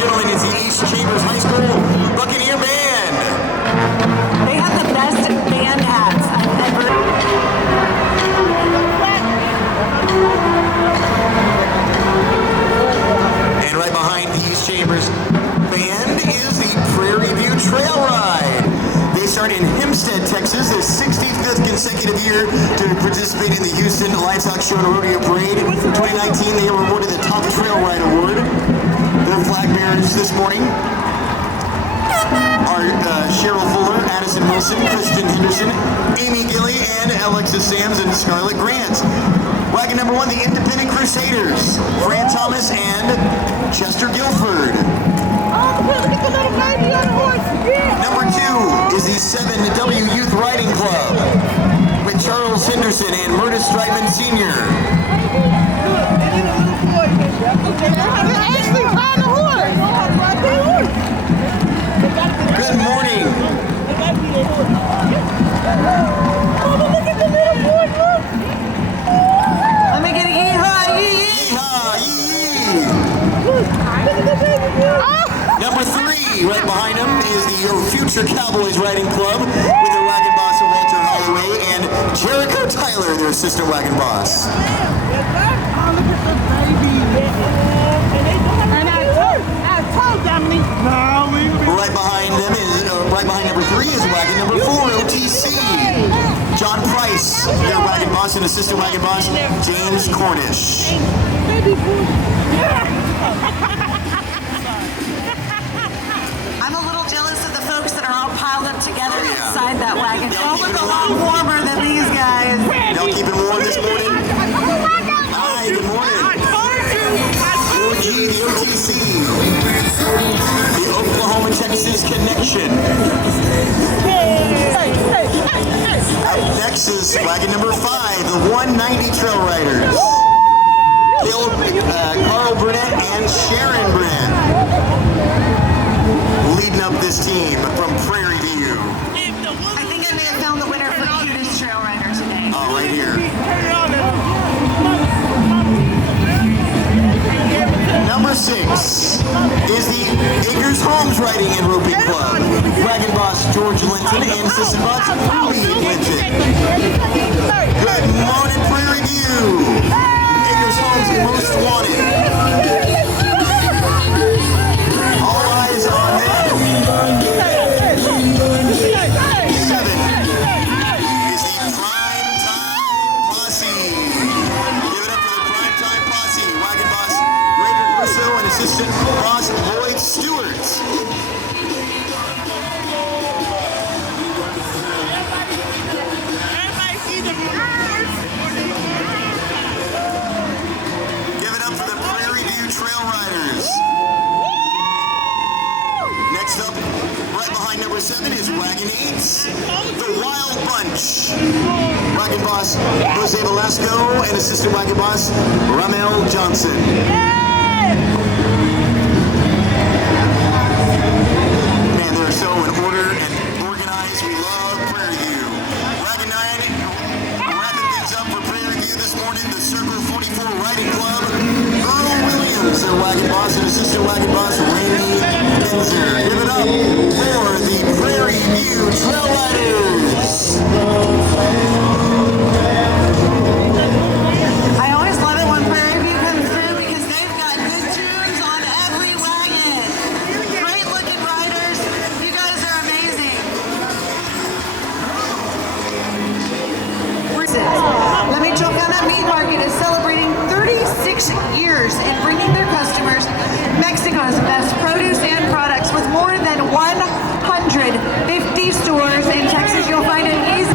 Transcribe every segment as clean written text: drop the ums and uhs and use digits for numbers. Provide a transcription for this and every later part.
gentlemen, it's the East Chambers High School Buccaneer Band. They have the best band hats I've ever. And right behind the East Chambers Band is the Prairie View Trail Ride. They start in Hempstead, Texas, their 65th consecutive year to participate in the Houston Livestock Show and Rodeo Parade. In 2019, they were awarded the Top Trail Ride Award. Their flag bearers this morning are Cheryl Fuller, Addison Wilson, Kristen Henderson, Amy Gilley, and Alexis Sams and Scarlett Grant. Wagon number 1, the Independent Crusaders, Fran Thomas and Chester Guilford. Number 2 is the 7W Youth Riding Club with Charles Henderson and Murtis Streitman Sr. Good morning. Let me get a yee-haw, yee-yee. Yeehaw, yee-yee. Number 3, right behind him, is the Future Cowboys Riding Club with their wagon boss Walter Holloway and Jericho Tyler, their assistant wagon boss. Right behind number 3 is wagon number 4, OTC. John Price, their wagon boss and assistant wagon boss, James Cornish. I'm a little jealous of the folks that are all piled up together inside that wagon. They all look a lot warmer than these guys. Y'all keeping warm this morning? Hi, good morning. OG, the OTC. The Oklahoma-Texas Connection. Up next is wagon number 5, the 190 Trail Riders. Carl Burnett and Sharon Burnett leading up this team from Prairie View. I think I may have found the winner for cutest trail rider today. Oh, right here. Number 6 is the Acres Homes Riding and Roping Club. Wagon boss George Linton and assistant boss Lee Linton. Good morning, Prairie View. Acres Homes Most Wanted. All eyes on them. 7 is the Prime Time Posse. Give it up for the Prime Time Posse. Wagon boss Russo and assistant boss Lloyd Stewart. Give it up for the Prairie View Trail Riders. Next up, right behind number 7 is Wagon 8, the Wild Bunch. Wagon boss Jose Velasco and assistant wagon boss Ramel Johnson. Man, they're so in order and organized. We love Prairie View. Wagon 9, wrapping things up for Prairie View this morning, the Circle 44 Riding Club. Earl Williams, their wagon boss, and assistant wagon boss Randy Benzer. Give it up for the Prairie View Trail Riders. I always love it when Prairie View comes through because they've got good tunes on every wagon. Great looking riders. You guys are amazing. La Michoacana Meat Market is celebrating 36 years in bringing their customers Mexico's best produce and products with more than 150 stores in Texas. You'll find it easy.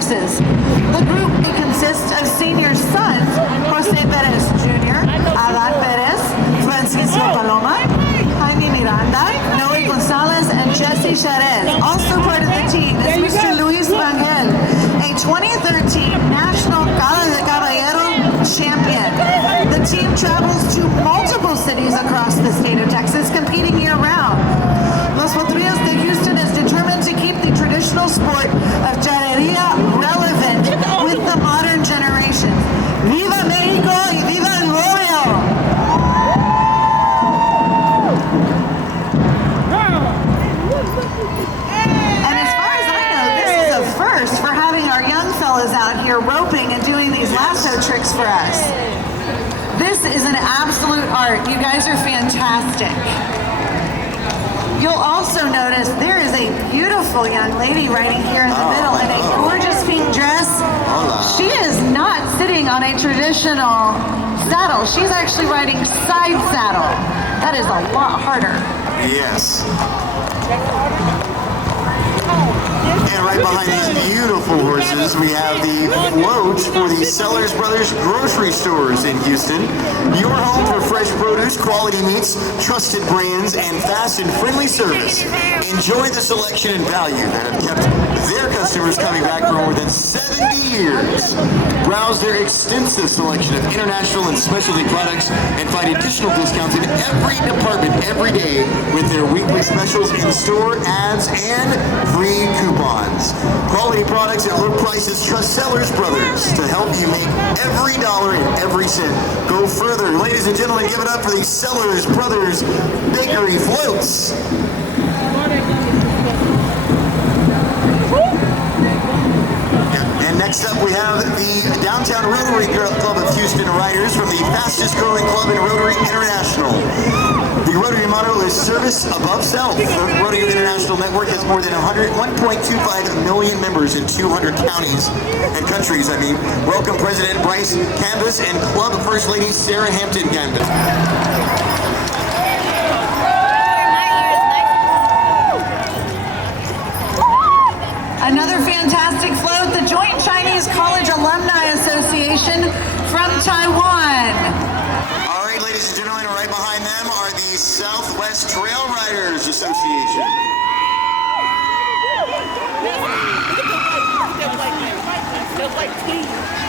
Texas. The group consists of senior sons Jose Perez Jr., Adan Perez, Francisco Paloma, Jaime Miranda, Noe Gonzalez, and Jesse Charez. Also part of the team is Mr. Luis Rangel, a 2013 National Gala de Caballero champion. The team travels to multiple cities across the state of Texas, competing year-round. Los Potrillos de Houston is determined to keep the traditional sport of charrería relevant with the modern generation. ¡Viva México y viva el rodeo! And as far as I know, this is a first for having our young fellas out here roping and doing these lasso tricks for us. This is an absolute art. You guys are fantastic. You'll also notice there is a beautiful young lady riding here in the middle in a gorgeous pink dress. She is not sitting on a traditional saddle. She's actually riding side saddle. That is a lot harder. Yes. And right behind these beautiful horses, we have the float for the Sellers Brothers grocery stores in Houston. Your home for fresh produce, quality meats, trusted brands, and fast and friendly service. Enjoy the selection and value that have kept their customers coming back for more than 70 years. Browse their extensive selection of international and specialty products and find additional discounts in every department every day with their weekly specials, in-store ads, and free coupons. Quality products at low prices. Trust Sellers Brothers to help you make every dollar and every cent go further. Ladies and gentlemen, give it up for the Sellers Brothers Bakery Floats. And next up we have the Downtown Rotary Club of Houston Riders from the fastest growing club in Rotary International. The Rotary motto is service above self. The Rodeo International Network has more than 1.25 million members in 200 counties and countries. Welcome President Bryce Canvas and Club First Lady Sarah Hampton Canvas. Another fantastic float, the Joint Chinese College Alumni Association from Taiwan. All right, ladies and gentlemen, right behind them are the Southwest Trail Riders Association.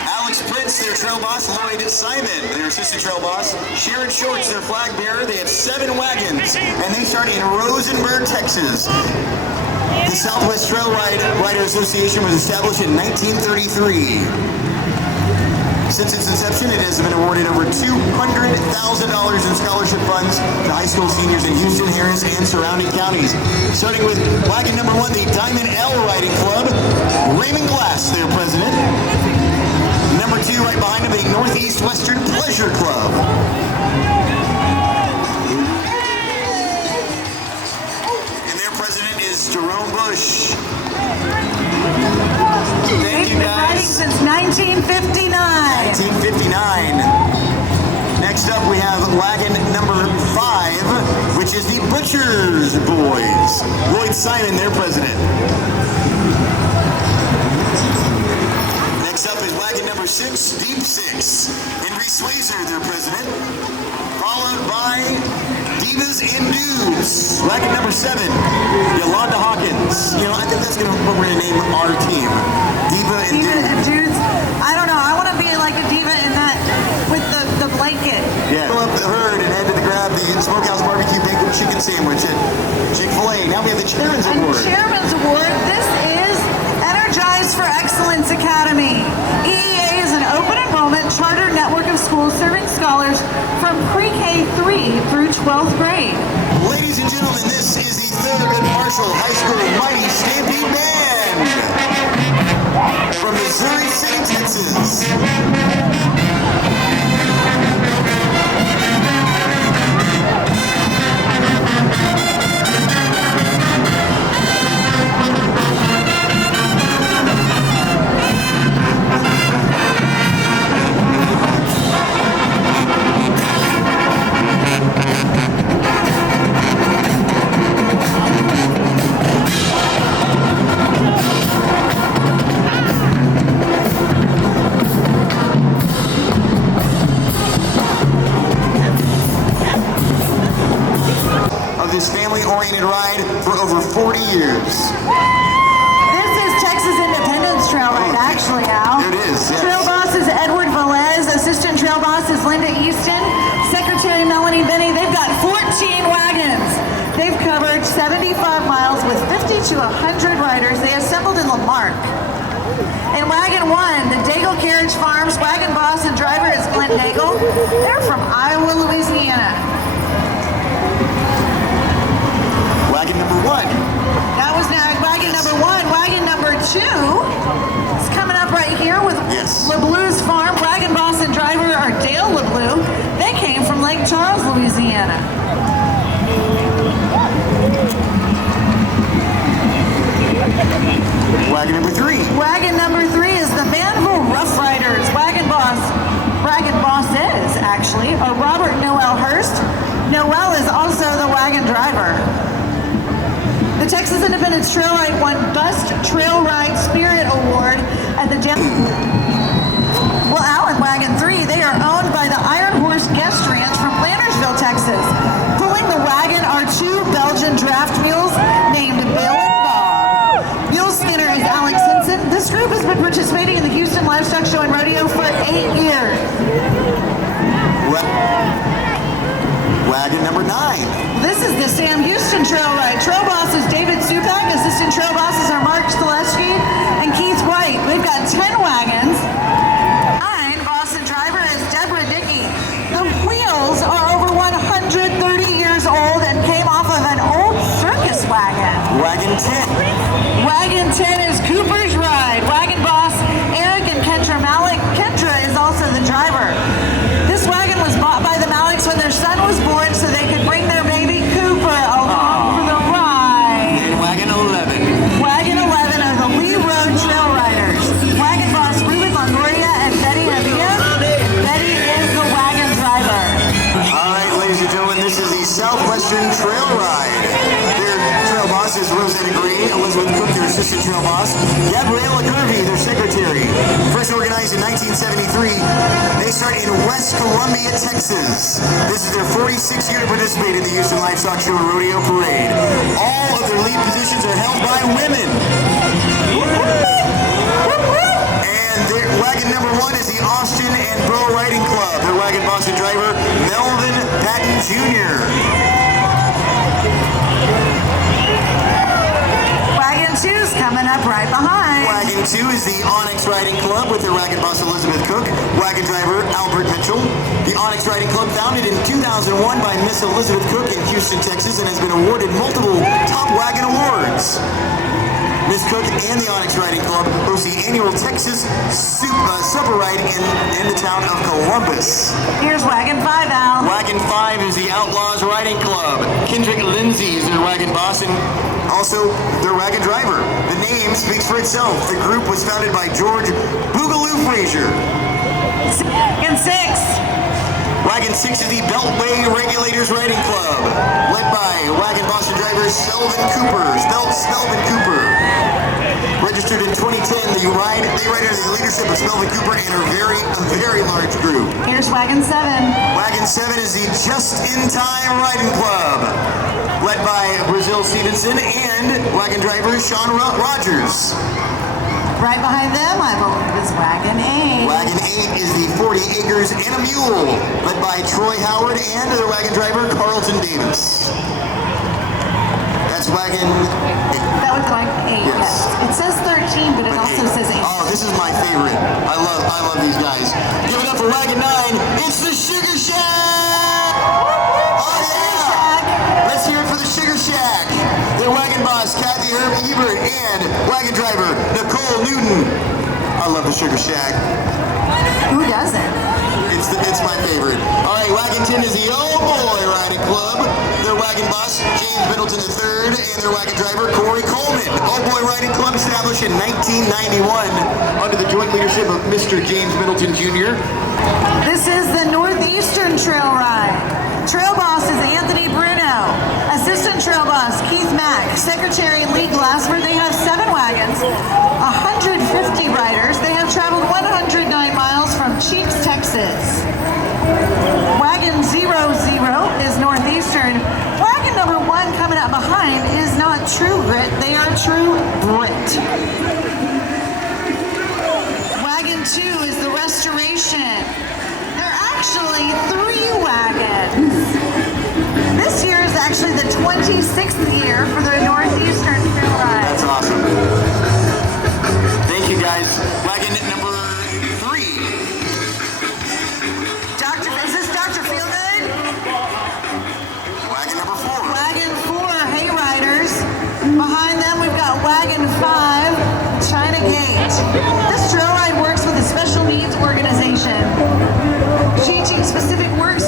Alex Prince, their trail boss. Lloyd Simon, their assistant trail boss. Sharon Shorts, their flag bearer. They have 7 wagons, and they start in Rosenberg, Texas. The Southwest Trail Rider Association was established in 1933. Since its inception, it has been awarded over $200,000 in scholarship funds to high school seniors in Houston, Harris, and surrounding counties. Starting with wagon number 1, the Diamond L Riding Club. Raymond Glass, their president. Number 2, right behind him, the Northeastern Pleasure Club. Jerome Bush. Thank you guys. Since 1959. 1959. Next up we have wagon number 5, which is the Butcher's Boys. Lloyd Simon, their president. Next up is wagon number 6, Deep 6. Henry Swayzer, their president. Followed by Divas and Dudes. Wagon number 7, Yolanda Hawkins. I think that's what we're going to name our team. Diva and Dudes. I don't know. I want to be like a diva in that with the blanket. Yeah. Go up the herd and head to grab the Smokehouse Barbecue Bacon Chicken Sandwich at Chick-fil-A. Now we have the Chairman's Award. And Chairman's Award. This is Energize for Excellence Academy. EEA is an open enrollment charter network of schools serving scholars from pre-K 3 through 12th grade. Ladies and gentlemen, this is the Thurgood Marshall High School Mighty Stampede Band from Missouri City, Texas. 40 years. This is Texas Independence Trail Ride, actually, Al. It is, yes. Trail boss is Edward Velez. Assistant trail boss is Linda Easton. Secretary Melanie Benny. They've got 14 wagons. They've covered 75 miles with 50 to 100 riders. They assembled in Lamarck. In Wagon 1, the Daigle Carriage Farms wagon boss and driver is Glenn Daigle. They're from Iowa, Louisiana. Wagon number 1. That was now wagon number 1. Wagon number 2 is coming up right here with LeBleu's Farm. Wagon boss and driver are Dale LeBleu. They came from Lake Charles, Louisiana. Wagon number 3. Wagon number 3 is the Manville Rough Riders. Wagon bosses, actually, are Robert Noel Hurst. Noel is also the wagon driver. The Texas Independence Trail Ride won Best Trail Ride Spirit Award at the Well, Allen Wagon 3, they are owned by the Iron Horse Guest Ranch from Plantersville, Texas. Pulling the wagon are 2 Belgian draft mules named Bill and Bob. Mule spinner is Alex Hinson. This group has been participating in the Houston Livestock Show and Rodeo for 8 years. Wagon number 9. This is the Sam Houston Trail Ride. Trail boss is David Supak. Assistant trail bosses are Mark Stileski and Keith White. We've got 10 wagons. Boss and driver is Deborah Dickey. The wheels are over 130 years old and came off of an old circus wagon. Wagon 10. Wagon 10 is Cooper's Ride. Wagon boss Eric and Kendra Malik. Kendra is also the driver. This wagon was bought by the Malicks when their son was born so they could bring their baby Cooper along for the ride. And wagon 11. Wagon 11 are the Lee Road Trail Riders. Wagon boss Ruben Longoria and Betty Avia. Betty is the wagon driver. All right, ladies and gentlemen, this is the Southwestern Trail Ride. Their trail boss is Rosetta Green, Elizabeth Cook, their assistant trail boss, Gabriella Kirby, their secretary. First organized in 1973, they start in West Columbia, Texas. This is their 46th year to participate in the Houston Livestock Show and Rodeo Parade. All of their lead positions are held by women. And their wagon number 1 is the Austin and Bro Riding Club. Their wagon boss and driver, Melvin Patton Jr. Wagon 2's coming up right behind. Wagon 2 is the Onyx Riding Club with their wagon boss Elizabeth Cook, wagon driver Albert Mitchell. The Onyx Riding Club, founded in 2001 by Miss Elizabeth Cook in Houston, Texas, and has been awarded multiple top wagon awards. Miss Cook and the Onyx Riding Club host the annual Texas Supper Ride in the town of Columbus. Here's Wagon 5, Al. Wagon 5 is the Outlaws Riding Club. Kendrick Lindsay is their wagon boss and also their wagon driver. The name speaks for itself. The group was founded by George Boogaloo Frazier. Wagon 6. Wagon 6 is the Beltway Regulators Riding Club, led by wagon boss and driver Selvin Cooper. Selvin Cooper. Registered in 2010, they ride under the leadership of Selvin Cooper and are a very large group. Here's Wagon 7. Wagon 7 is the Just in Time Riding Club, led by Brazil Stevenson and wagon driver Sean Rogers. Right behind them, I believe, is Wagon 8. Wagon 8 is the 40 Acres and a Mule, led by Troy Howard and their wagon driver Carlton Davis. That's wagon 8. That was like 8, yes. It says 13, but it also says 8. Oh, this is my favorite. I love these guys. Give it up for wagon 9. It's the Sugar Shack! Oh yeah! Let's hear it for the Sugar Shack. Their wagon boss, Kathy Herb Ebert, and wagon driver, Nicole Newton. I love the Sugar Shack. Who doesn't? It's my favorite. All right, wagon 10 is the Old Boy Riding Club. Their wagon boss, James Middleton III, and their wagon driver, Corey Coleman. Old Boy Riding Club established in 1991 under the joint leadership of Mr. James Middleton Jr. This is the Northeastern Trail Ride. Trail boss is Anthony Bruno. Assistant trail boss, Keith Mack. Secretary, Lee Glassford. They have 7 wagons, 150 riders. They have traveled 109 miles from Cheeks, Texas. Wagon 00 is Northeastern. Wagon number 1 coming up behind is not not true grit, they are true Brit. Wagon 2 is the restoration. There are actually 3 wagons. This year is actually the 26th year for the Northeastern Trail Ride. That's awesome. Thank you guys. Wagon number 3. Is this Dr. Feelgood? Wagon number 4. Wagon 4, hay riders. Behind them we've got Wagon 5, China Gate. This trail ride works with a special needs organization, teaching specific work